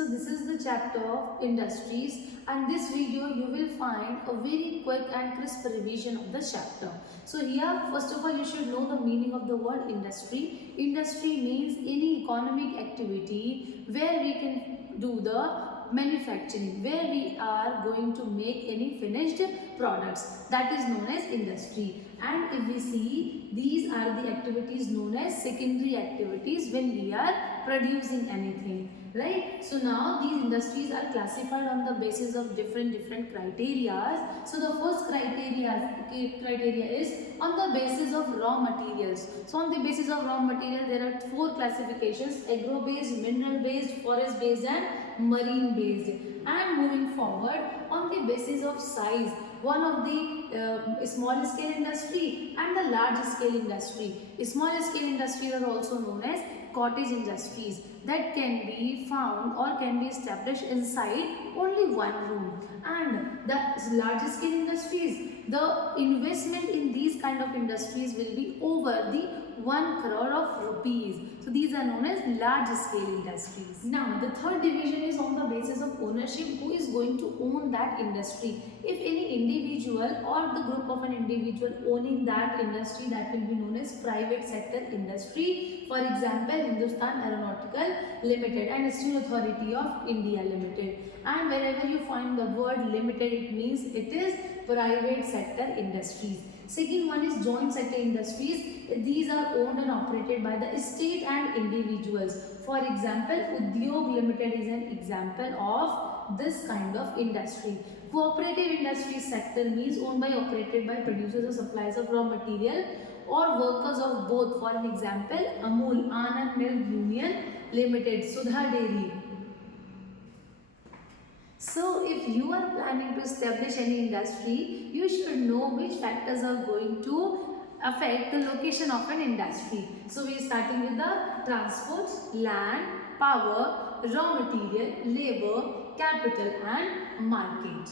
So this is the chapter of industries, and this video you will find a very quick and crisp revision of the chapter. So here first of all you should know the meaning of the word industry. Industry means any economic activity where we can do the manufacturing, where we are going to make any finished products, that is known as industry. And if we see, these are the activities known as secondary activities when we are producing anything, right? So now these industries are classified on the basis of different criteria. So the first criteria is on the basis of raw materials. So on the basis of raw material there are four classifications: agro based, mineral based, forest based and marine based. And moving forward, on the basis of size, one of the small scale industry and the large scale industry. Small scale industries are also known as cottage industries, that can be found or can be established inside only one room. And the large scale industries, the investment in these kind of industries will be over the 1 crore of rupees. So these are known as large scale industries. Now the third division is on the basis of ownership, who is going to own that industry. If any individual or the group of an individual owning that industry, that will be known as private sector industry. For example, Hindustan Aeronautical Limited and Steel Authority of India Limited. And wherever you find the word limited, it means it is private sector industries. Second one is joint sector industries. These are owned and operated by the state and individuals. For example, Udyog Limited is an example of this kind of industry. Cooperative industry sector means owned by, operated by producers or suppliers of raw material or workers of both. For an example, Amul, Anand Milk Union Limited, Sudha Dairy. So if you are planning to establish any industry, you should know which factors are going to affect the location of an industry. So we are starting with the transport, land, power, raw material, labor, capital and market.